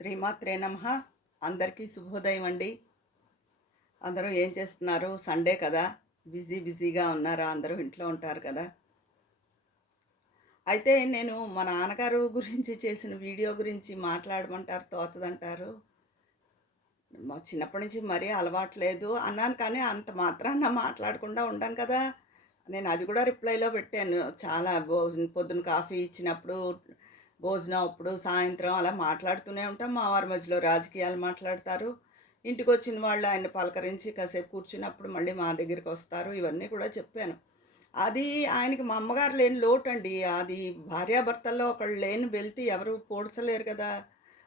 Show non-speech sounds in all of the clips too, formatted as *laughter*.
శ్రీమాత్రే నమ. అందరికీ శుభోదయం అండి. అందరూ ఏం చేస్తున్నారు? సండే కదా. బిజీ బిజీగా ఉన్నారా? అందరూ ఇంట్లో ఉంటారు కదా. అయితే నేను మా నాన్నగారు గురించి చేసిన వీడియో గురించి మాట్లాడమంటారు తోచదంటారు. మా చిన్నప్పటి నుంచి మరీ అలవాటు లేదు అన్నాను కానీ అంత మాత్రాన మాట్లాడకుండా ఉండం కదా. నేను అది కూడా రిప్లైలో పెట్టాను. చాలా పొద్దున కాఫీ ఇచ్చినప్పుడు భోజనం అప్పుడు సాయంత్రం అలా మాట్లాడుతూనే ఉంటాం. మా వారి మధ్యలో రాజకీయాలు మాట్లాడతారు. ఇంటికి వచ్చిన వాళ్ళు ఆయన పలకరించి కాసేపు కూర్చున్నప్పుడు మళ్ళీ మా దగ్గరికి వస్తారు. ఇవన్నీ కూడా చెప్పాను. అది ఆయనకి మా అమ్మగారు లేని లోటు అండి అది భార్యాభర్తల్లో ఒకళ్ళు లేని వెళ్తే ఎవరు పోడ్చలేరు కదా.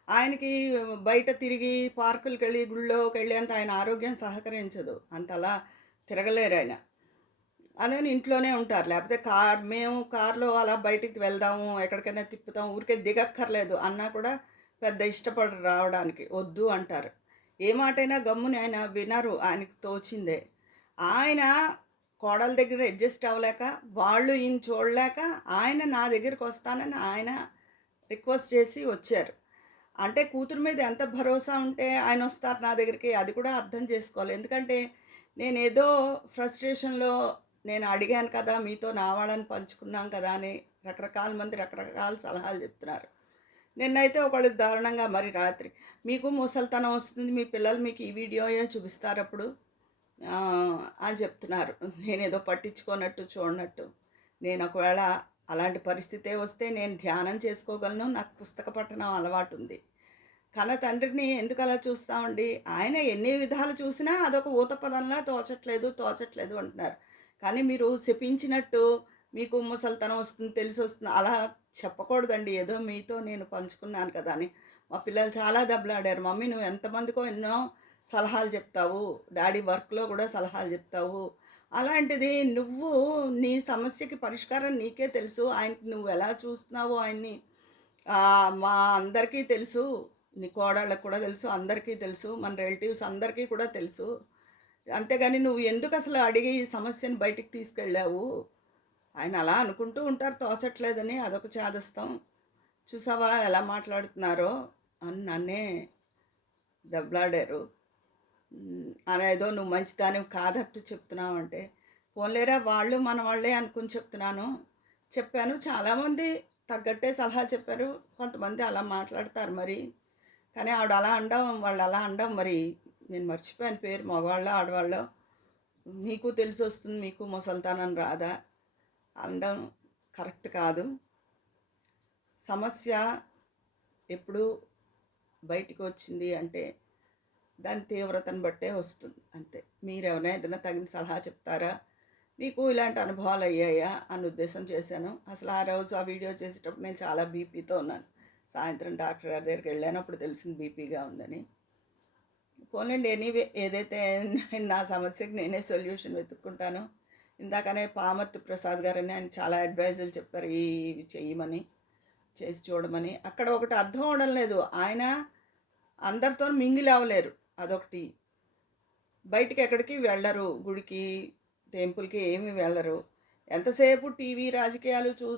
ఆయనకి బయట తిరిగి పార్కులకు వెళ్ళి గుళ్ళోకి వెళ్ళి అంత ఆయన ఆరోగ్యం సహకరించదు. అంతలా తిరగలేరు ఆయన. అదని ఇంట్లోనే ఉంటారు. లేకపోతే కార్ మేము కార్లో అలా బయటికి వెళ్దాము ఎక్కడికైనా తిప్పుతాం ఊరికే దిగక్కర్లేదు అన్నా కూడా పెద్ద ఇష్టపడరు రావడానికి వద్దు అంటారు. ఏ మాటైనా గమ్ముని ఆయన వినరు ఆయనకు తోచిందే. ఆయన కోడల దగ్గర అడ్జస్ట్ అవ్వలేక వాళ్ళు ఈయన చూడలేక ఆయన నా దగ్గరికి వస్తానని ఆయన రిక్వెస్ట్ చేసి వచ్చారు. అంటే కూతురు మీద ఎంత భరోసా ఉంటే ఆయన వస్తారు నా దగ్గరికి అది కూడా అర్థం చేసుకోవాలి. ఎందుకంటే నేను ఏదో ఫ్రస్ట్రేషన్లో నేను అడిగాను కదా మీతో నా వాళ్ళని పంచుకున్నాం కదా అని రకరకాల మంది రకరకాల సలహాలు చెప్తున్నారు. నిన్నైతే ఒకళ్ళు దారుణంగా మరి రాత్రి మీకు ముసలితనం వస్తుంది మీ పిల్లలు మీకు ఈ వీడియోయే చూపిస్తారు అప్పుడు? అని చెప్తున్నారు. నేను ఏదో పట్టించుకోనట్టు చూడనట్టు. నేను ఒకవేళ అలాంటి పరిస్థితే వస్తే నేను ధ్యానం చేసుకోగలను నాకు పుస్తక పఠనం అలవాటు ఉంది. కన్న తండ్రిని ఎందుకు అలా చూస్తామండి? ఆయన ఎన్ని విధాలు చూసినా అదొక ఊతపదంలా తోచట్లేదు తోచట్లేదు అంటున్నారు. కానీ మీరు శపించినట్టు మీకు ముసలితనం వస్తుంది తెలిసి వస్తుంది. అలా చెప్పకూడదండి. ఏదో మీతో నేను పంచుకున్నాను కదా అని. మా పిల్లలు చాలా దెబ్బలాడారు. మమ్మీ నువ్వు ఎంతమందికో ఎన్నో సలహాలు చెప్తావు. డాడీ వర్క్లో కూడా సలహాలు చెప్తావు. అలాంటిది నువ్వు నీ సమస్యకి పరిష్కారం నీకే తెలుసు. ఆయనకి నువ్వు ఎలా చూస్తున్నావో ఆయన్ని మా అందరికీ తెలుసు. నీ కోడళ్ళకు కూడా తెలుసు. అందరికీ తెలుసు. మన రిలేటివ్స్ అందరికీ కూడా తెలుసు. అంతేగాని నువ్వు ఎందుకు అసలు అడిగి ఈ సమస్యను బయటికి తీసుకెళ్ళావు? ఆయన అలా అనుకుంటూ ఉంటారు తోచట్లేదని అదొక చేదస్తాం. చూసావా ఎలా మాట్లాడుతున్నారో? అని నన్నే దెబ్బలాడారు. అనేదో నువ్వు మంచిదానివి కాదట్టు చెప్తున్నావు అంటే పోన్లేరా వాళ్ళు మన వాళ్ళే అనుకుని చెప్తున్నాను. చెప్పాను చాలామంది తగ్గట్టే సలహా చెప్పారు. కొంతమంది అలా మాట్లాడతారు మరి. కానీ ఆవిడ అలా అండం వాళ్ళు అలా అండం మరి. నేను మర్చిపోయాను పేరు మగవాళ్ళ ఆడవాళ్ళ. మీకు తెలిసి వస్తుంది మీకు ముసల్తానం రాదా? అనడం కరెక్ట్ కాదు. సమస్య ఎప్పుడు బయటికి వచ్చింది అంటే దాని తీవ్రతను బట్టే వస్తుంది అంతే. మీరు ఎవరైనా ఏదైనా తగిన సలహా చెప్తారా? మీకు ఇలాంటి అనుభవాలు అయ్యాయా? అని ఉద్దేశం చేశాను. అసలు ఆ రోజు ఆ వీడియో చేసేటప్పుడు నేను చాలా బీపీతో ఉన్నాను. సాయంత్రం డాక్టర్ గారి దగ్గరికి వెళ్ళాను. అప్పుడు తెలిసింది బీపీగా ఉందని. పోలేండి ఎనీవే ఏదైతే *laughs* నా సమస్యకి నేనే సొల్యూషన్ వెతుక్కుంటాను ఇందాకనే పామర్తి ప్రసాద్ గారని ఆయన చాలా అడ్వైజులు చెప్పారు ఇవి చేయమని చేసి చూడమని. అక్కడ ఒకటి అర్థం అవడం లేదు. ఆయన అందరితో మింగిలి అవ్వలేరు అదొకటి. బయటికి ఎక్కడికి వెళ్ళరు. గుడికి టెంపుల్కి ఏమి వెళ్ళరు. ఎంతసేపు టీవీ రాజకీయాలు చూ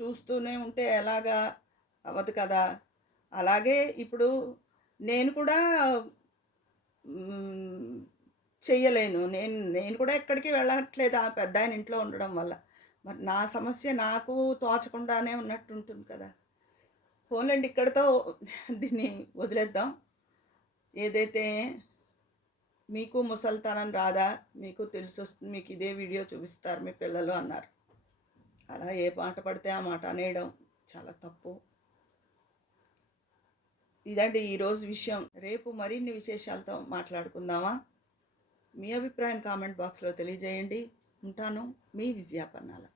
చూస్తూనే ఉంటే ఎలాగా అవ్వదు కదా? అలాగే ఇప్పుడు నేను కూడా చెయ్యలేను. నేను నేను కూడా ఎక్కడికి వెళ్ళట్లేదు ఆ పెద్ద ఆయన ఇంట్లో ఉండడం వల్ల. మరి నా సమస్య నాకు తోచకుండానే ఉన్నట్టు ఉంటుంది కదా. పోన్లేండి ఇక్కడితో దీన్ని వదిలేద్దాం. ఏదైతే మీకు ముసల్తనం రాదా మీకు తెలిసి వస్తుంది మీకు ఇదే వీడియో చూపిస్తారు మీ పిల్లలు అన్నారు. అలా ఏ పాట పడితే ఆ మాట అనేయడం చాలా తప్పు. ఇదండి ఈరోజు విషయం. రేపు మరిన్ని విశేషాలతో మాట్లాడుకుందామా? మీ అభిప్రాయం కామెంట్ బాక్స్లో తెలియజేయండి. ఉంటాను మీ విజయాపన్నాల